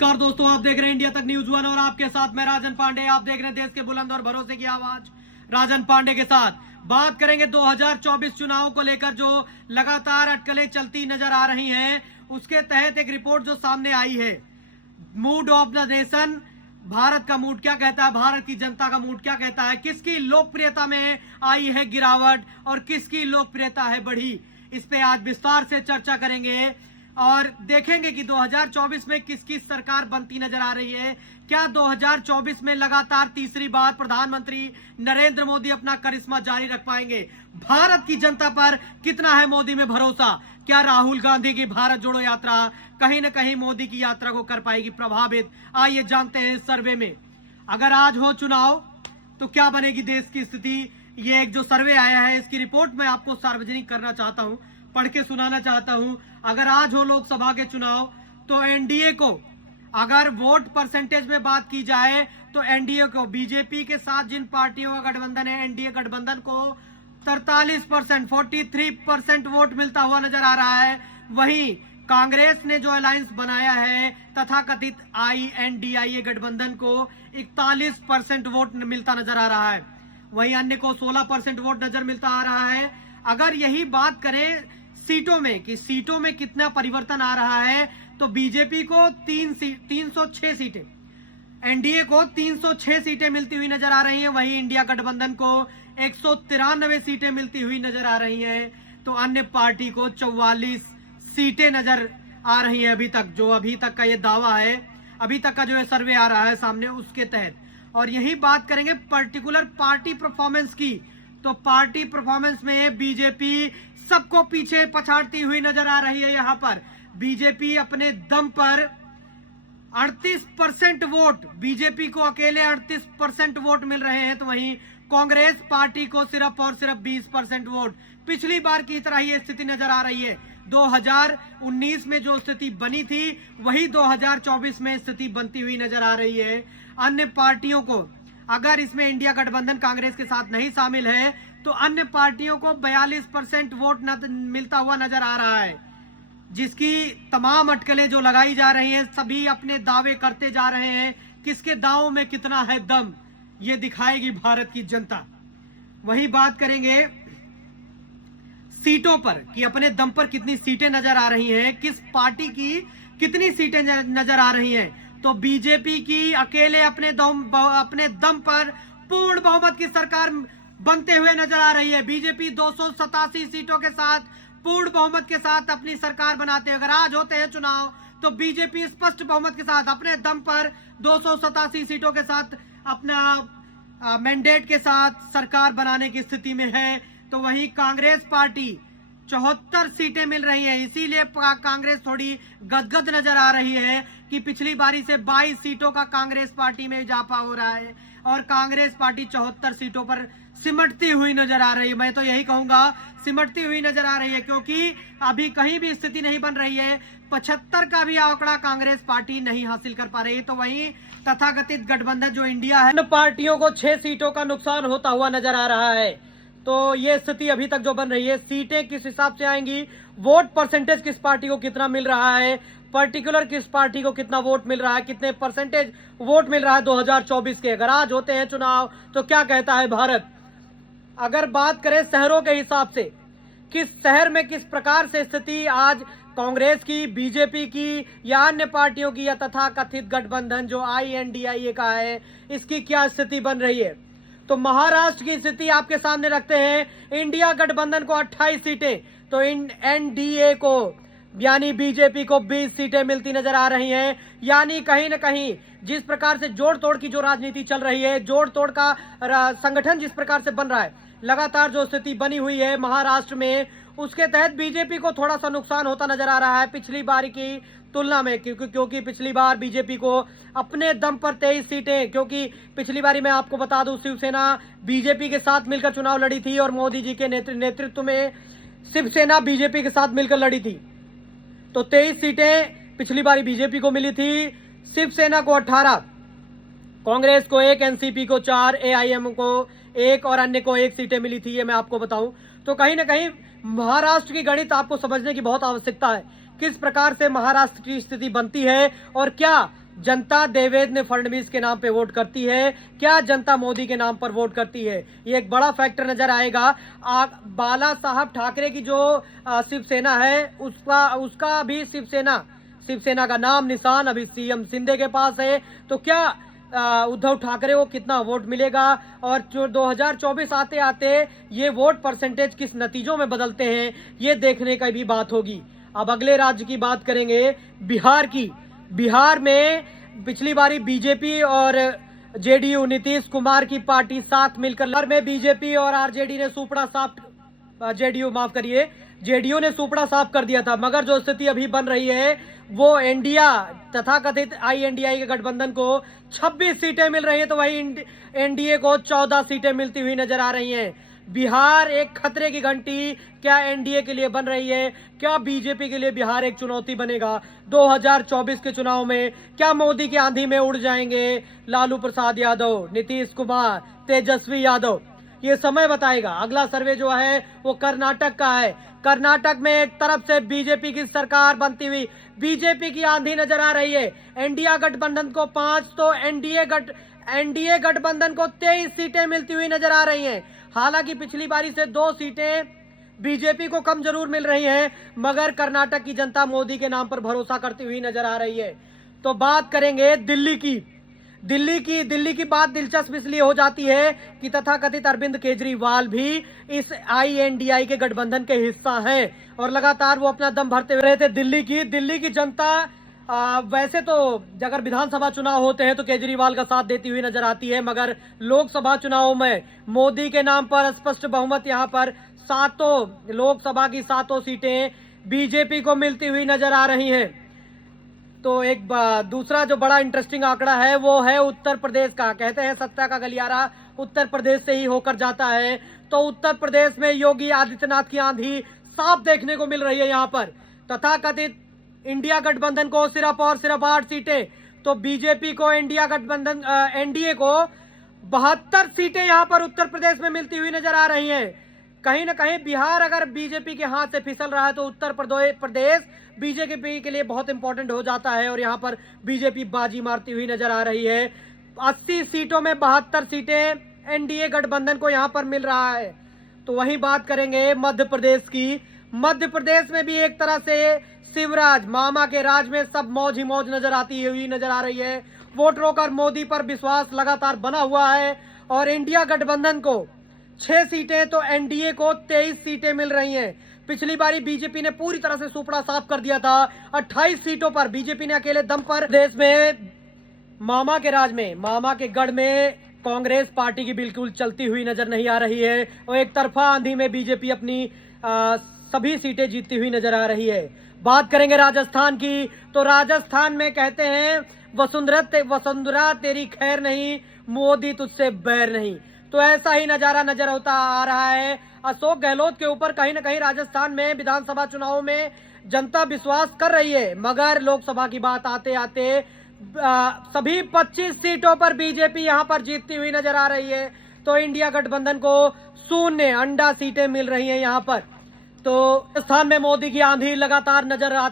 नमस्कार दोस्तों, आप देख रहे हैं इंडिया तक न्यूज वन और आपके साथ मैं राजन पांडे। आप देख रहे हैं देश के बुलंद और भरोसे की आवाज राजन पांडे के साथ। बात करेंगे 2024 चुनाव को लेकर जो लगातार अटकलें चलती नजर आ रही हैं, उसके तहत एक रिपोर्ट जो सामने आई है, mood off the nation, Bharat का मूड क्या कहता है, भारत की जनता का मूड क्या कहता है, किसकी लोकप्रियता में आई है गिरावट और किसकी लोकप्रियता है बढ़ी। इस पे आज विस्तार से चर्चा करेंगे और देखेंगे कि 2024 में किसकी सरकार बनती नजर आ रही है। क्या 2024 में लगातार तीसरी बार प्रधानमंत्री नरेंद्र मोदी अपना करिश्मा जारी रख पाएंगे। भारत की जनता पर कितना है मोदी में भरोसा। क्या राहुल गांधी की भारत जोड़ो यात्रा कहीं न कहीं मोदी की यात्रा को कर पाएगी प्रभावित। आइए जानते हैं इस सर्वे में, अगर आज हो चुनाव तो क्या बनेगी देश की स्थिति। ये एक जो सर्वे आया है, इसकी रिपोर्ट मैं आपको सार्वजनिक करना चाहता हूं, पढ़ के सुनाना चाहता हूं। अगर आज हो लोकसभा के चुनाव तो एनडीए को, अगर वोट परसेंटेज में बात की जाए तो एनडीए को, बीजेपी के साथ जिन पार्टियों का गठबंधन है, एनडीए गठबंधन को 43%, 43% वोट मिलता हुआ नजर आ रहा है। वहीं कांग्रेस ने जो अलायंस बनाया है तथाकथित INDIA गठबंधन को 41% वोट मिलता नजर आ रहा है। वहीं अन्य को 16% वोट नजर मिलता आ रहा है। अगर यही बात करें सीटों में कि सीटों में कितना परिवर्तन आ रहा है, तो बीजेपी को 306 सीटें, एनडीए को 306 सीटें मिलती हुई नजर आ रही हैं। वहीं इंडिया गठबंधन को 193 सीटें मिलती हुई नजर आ रही हैं, तो अन्य पार्टी को 44 सीटें नजर आ रही हैं। अभी तक का ये दावा है, अभी तक का जो है सर्वे आ रहा है सामने, उसके तहत। और यही बात करेंगे पर्टिकुलर पार्टी परफॉर्मेंस की, तो पार्टी परफॉर्मेंस में बीजेपी सबको पीछे पछाड़ती हुई नजर आ रही है। यहां पर बीजेपी अपने दम पर 38% वोट, बीजेपी को अकेले 38% वोट मिल रहे हैं, तो वहीं कांग्रेस पार्टी को सिर्फ और सिर्फ 20% वोट। पिछली बार की तरह ही स्थिति नजर आ रही है। 2019 में जो स्थिति बनी थी वही 2024 में स्थिति बनती हुई नजर आ रही है। अन्य पार्टियों को, अगर इसमें इंडिया गठबंधन कांग्रेस के साथ नहीं शामिल है, तो अन्य पार्टियों को 42% वोट मिलता हुआ नजर आ रहा है, जिसकी तमाम अटकलें जो लगाई जा रही हैं, सभी अपने दावे करते जा रहे हैं। किसके दावों में कितना है दम, ये दिखाएगी भारत की जनता। वही बात करेंगे सीटों पर कि अपने दम पर कितनी सीटें नजर आ रही हैं, किस पार्टी की कितनी सीटें नजर आ रही हैं। तो बीजेपी की अकेले अपने दम पर पूर्ण बहुमत की सरकार बनते हुए नजर आ रही है। बीजेपी 287 सीटों के साथ पूर्ण बहुमत के साथ अपनी सरकार बनाते हैं। अगर आज होते हैं चुनाव तो बीजेपी स्पष्ट बहुमत के साथ अपने दम पर 287 सीटों के साथ अपना मैंडेट के साथ सरकार बनाने की स्थिति में है। तो वहीं कांग्रेस पार्टी 74 सीटें मिल रही है, इसीलिए कांग्रेस थोड़ी गदगद नजर आ रही है कि पिछली बारी से 22 सीटों का कांग्रेस पार्टी में इजाफा हो रहा है और कांग्रेस पार्टी 74 सीटों पर सिमटती हुई नजर आ रही है। मैं तो यही कहूंगा सिमटती हुई नजर आ रही है, क्योंकि अभी कहीं भी स्थिति नहीं बन रही है। 75 का भी आंकड़ा कांग्रेस पार्टी नहीं हासिल कर पा रही है। तो वहीं तथाकथित गठबंधन जो इंडिया है, पार्टियों को 6 सीटों का नुकसान होता हुआ नजर आ रहा है। तो ये स्थिति अभी तक जो बन रही है, सीटें किस हिसाब से आएंगी, वोट परसेंटेज किस पार्टी को कितना मिल रहा है, पर्टिकुलर किस पार्टी को कितना वोट मिल रहा है, कितने परसेंटेज वोट मिल रहा है 2024 के। अगर आज होते हैं चुनाव तो क्या कहता है भारत। अगर बात करें शहरों के हिसाब से, किस शहर में किस प्रकार से स्थिति आज कांग्रेस की, बीजेपी की या अन्य पार्टियों की या तथाकथित गठबंधन जो INDIA का है, इसकी क्या स्थिति बन रही है। तो महाराष्ट्र की स्थिति आपके सामने रखते हैं। इंडिया गठबंधन को 28 सीटें, तो NDA को यानी बीजेपी को 20 सीटें मिलती नजर आ रही हैं। यानी कहीं न कहीं जिस प्रकार से जोड़ तोड़ की जो राजनीति चल रही है, जोड़ तोड़ का संगठन जिस प्रकार से बन रहा है, लगातार जो स्थिति बनी हुई है महाराष्ट्र में, उसके तहत बीजेपी को थोड़ा सा नुकसान होता नजर आ रहा है पिछली बार की तुलना में, क्योंकि पिछली बार बीजेपी को अपने दम पर 23 सीटें, क्योंकि पिछली बारी मैं आपको बता दूं शिवसेना बीजेपी के साथ मिलकर चुनाव लड़ी थी और मोदी जी के नेतृत्व में शिवसेना बीजेपी के साथ मिलकर लड़ी थी। तो 23 सीटें पिछली बारी बीजेपी को मिली थी, शिवसेना को 18, कांग्रेस को 1, एनसीपी को 4, AIM को 1 और अन्य को 1 सीटें मिली थी, ये मैं आपको बताऊं। तो कहीं ना कहीं महाराष्ट्र की गणित आपको समझने की बहुत आवश्यकता है, किस प्रकार से महाराष्ट्र की स्थिति बनती है और क्या जनता देवेंद्र फडणवीस के नाम पे वोट करती है, क्या जनता मोदी के नाम पर वोट करती है, ये एक बड़ा फैक्टर नजर आएगा। बाला साहब ठाकरे की जो शिवसेना है उसका भी शिवसेना का नाम निशान अभी सीएम शिंदे के पास है। तो क्या उद्धव ठाकरे को कितना वोट मिलेगा और जो 2024 आते आते ये वोट परसेंटेज किस नतीजों में बदलते हैं, ये देखने का भी बात होगी। अब अगले राज्य की बात करेंगे, बिहार की। बिहार में पिछली बारी बीजेपी और जेडीयू नीतीश कुमार की पार्टी साथ मिलकर में बीजेपी और आरजेडी ने सुपड़ा साफ जेडीयू ने सुपड़ा साफ कर दिया था। मगर जो स्थिति अभी बन रही है वो तथाकथित INDI के गठबंधन को 26 सीटें मिल रही है, तो वही एनडीए को 14 सीटें मिलती हुई नजर आ रही हैं। बिहार एक खतरे की घंटी क्या एनडीए के लिए बन रही है, क्या बीजेपी के लिए बिहार एक चुनौती बनेगा 2024 के चुनाव में? क्या मोदी की आंधी में उड़ जाएंगे लालू प्रसाद यादव, नीतीश कुमार, तेजस्वी यादव? ये समय बताएगा। अगला सर्वे जो है वो कर्नाटक का है। कर्नाटक में एक तरफ से बीजेपी की सरकार बनती हुई बीजेपी की आंधी नजर आ रही है। एनडीए गठबंधन को 5 तो एनडीए गठबंधन को 23 सीटें मिलती हुई नजर आ रही हैं। हालांकि पिछली बारी से 2 सीटें बीजेपी को कम जरूर मिल रही हैं, मगर कर्नाटक की जनता मोदी के नाम पर भरोसा करती हुई नजर आ रही है। तो बात करेंगे दिल्ली की बात दिलचस्प इसलिए हो जाती है कि तथाकथित अरविंद केजरीवाल भी इस INDI के गठबंधन के हिस्सा हैं और लगातार वो अपना दम भरते हुए रहे थे। दिल्ली की जनता वैसे तो अगर विधानसभा चुनाव होते हैं तो केजरीवाल का साथ देती हुई नजर आती है, मगर लोकसभा चुनावों में मोदी के नाम पर स्पष्ट बहुमत यहां पर लोकसभा की 7 सीटें बीजेपी को मिलती हुई नजर आ रही हैं। तो एक दूसरा जो बड़ा इंटरेस्टिंग आंकड़ा है वो है उत्तर प्रदेश का। कहते हैं सत्ता का गलियारा उत्तर प्रदेश से ही होकर जाता है, तो उत्तर प्रदेश में योगी आदित्यनाथ की आंधी साफ देखने को मिल रही है। यहाँ पर तथाकथित इंडिया गठबंधन को सिर्फ और सिर्फ 8 सीटें, तो बीजेपी को एनडीए को 72 सीटें यहाँ पर उत्तर प्रदेश में मिलती हुई नजर आ रही हैं। कहीं ना कहीं बिहार अगर बीजेपी के हाथ से फिसल रहा है तो उत्तर प्रदेश बीजेपी के लिए बहुत इंपॉर्टेंट हो जाता है और यहाँ पर बीजेपी बाजी मारती हुई नजर आ रही है। 80 सीटों में 72 सीटें एनडीए गठबंधन को यहाँ पर मिल रहा है। तो वहीं बात करेंगे मध्य प्रदेश की। मध्य प्रदेश में भी एक तरह से शिवराज मामा के राज में सब मौज ही मौज नजर आती हुई नजर आ रही है। वोटरों का मोदी पर विश्वास लगातार बना हुआ है और इंडिया गठबंधन को 6 सीटें तो एनडीए को 23 सीटें मिल रही हैं। पिछली बारी बीजेपी ने पूरी तरह से सुपड़ा साफ कर दिया था। 28 सीटों पर बीजेपी ने अकेले दम पर देश में मामा के राज में, मामा के गढ़ में कांग्रेस पार्टी की बिल्कुल चलती हुई नजर नहीं आ रही है और एक तरफा आंधी में बीजेपी अपनी सभी सीटें जीतती हुई नजर आ रही है। बात करेंगे राजस्थान की, तो राजस्थान में कहते हैं वसुंधरा तेरी खैर नहीं, मोदी तुझसे बैर नहीं। तो ऐसा ही नजारा नजर होता आ रहा है अशोक गहलोत के ऊपर। कहीं ना कहीं राजस्थान में विधानसभा चुनाव में जनता विश्वास कर रही है, मगर लोकसभा की बात आते आते सभी 25 सीटों पर बीजेपी यहां पर जीतती हुई नजर आ रही है। तो इंडिया गठबंधन को 0 अंडा सीटें मिल रही हैं यहां पर। तो राजस्थान में मोदी की आंधी लगातार नजर आ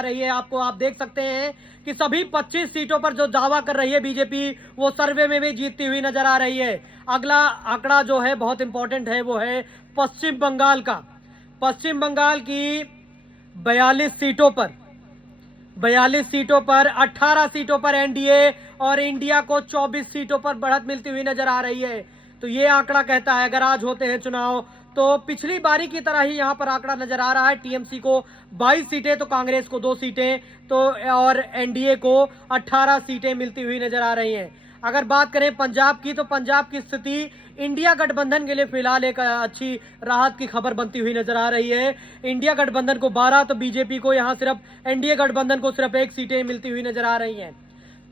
रही है। आप देख सकते हैं कि सभी 25 सीटों पर जो दावा कर रही है बीजेपी, वो सर्वे में भी जीतती हुई नजर आ रही है। अगला आंकड़ा जो है बहुत इंपॉर्टेंट है, वो है पश्चिम बंगाल का। पश्चिम बंगाल की 42 सीटों पर 18 सीटों पर एनडीए और इंडिया को 24 सीटों पर बढ़त मिलती हुई नजर आ रही है। तो ये आंकड़ा कहता है अगर आज होते हैं चुनाव तो पिछली बारी की तरह ही यहां पर आंकड़ा नजर आ रहा है। टीएमसी को 22 सीटें तो कांग्रेस को 2 सीटें तो और एनडीए को 18 सीटें मिलती हुई नजर आ रही हैं। अगर बात करें पंजाब की, तो पंजाब की स्थिति इंडिया गठबंधन के लिए फिलहाल एक अच्छी राहत की खबर बनती हुई नजर आ रही है। इंडिया गठबंधन को 12 तो बीजेपी को यहां सिर्फ एनडीए गठबंधन को सिर्फ 1 सीटें मिलती हुई नजर आ रही हैं।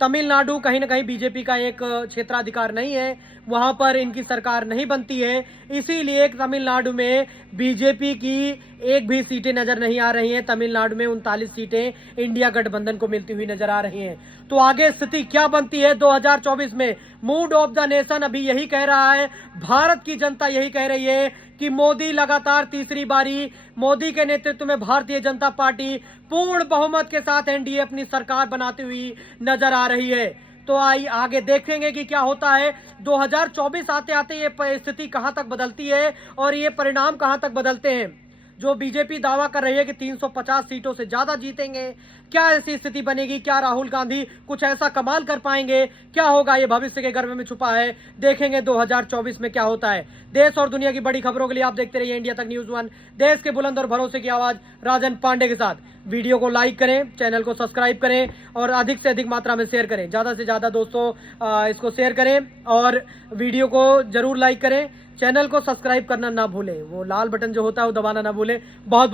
तमिलनाडु कहीं ना कहीं बीजेपी का एक क्षेत्राधिकार नहीं है, वहां पर इनकी सरकार नहीं बनती है, इसीलिए तमिलनाडु में बीजेपी की एक भी सीटें नजर नहीं आ रही हैं। तमिलनाडु में 39 सीटें इंडिया गठबंधन को मिलती हुई नजर आ रही हैं। तो आगे स्थिति क्या बनती है 2024 में? मूड ऑफ द नेशन अभी यही कह रहा है, भारत की जनता यही कह रही है कि मोदी लगातार तीसरी बारी, मोदी के नेतृत्व में भारतीय जनता पार्टी पूर्ण बहुमत के साथ एनडीए अपनी सरकार बनाती हुई नजर आ रही है। तो आगे देखेंगे कि क्या होता है। 2024 आते आते ये स्थिति कहां तक बदलती है और ये परिणाम कहां तक बदलते हैं। जो बीजेपी दावा कर रही है कि 350 सीटों से ज्यादा जीतेंगे, क्या ऐसी स्थिति बनेगी? क्या राहुल गांधी कुछ ऐसा कमाल कर पाएंगे? क्या होगा? ये भविष्य के गर्भ में छुपा है। देखेंगे 2024 में क्या होता है। देश और दुनिया की बड़ी खबरों के लिए आप देखते रहिए इंडिया तक न्यूज 1, देश के बुलंद और भरोसे की आवाज राजन पांडे के साथ। वीडियो को लाइक करें, चैनल को सब्सक्राइब करें और अधिक से अधिक मात्रा में शेयर करें। ज्यादा से ज्यादा दोस्तों इसको शेयर करें और वीडियो को जरूर लाइक करें। चैनल को सब्सक्राइब करना ना भूलें, वो लाल बटन जो होता है वो दबाना ना भूलें। बहुत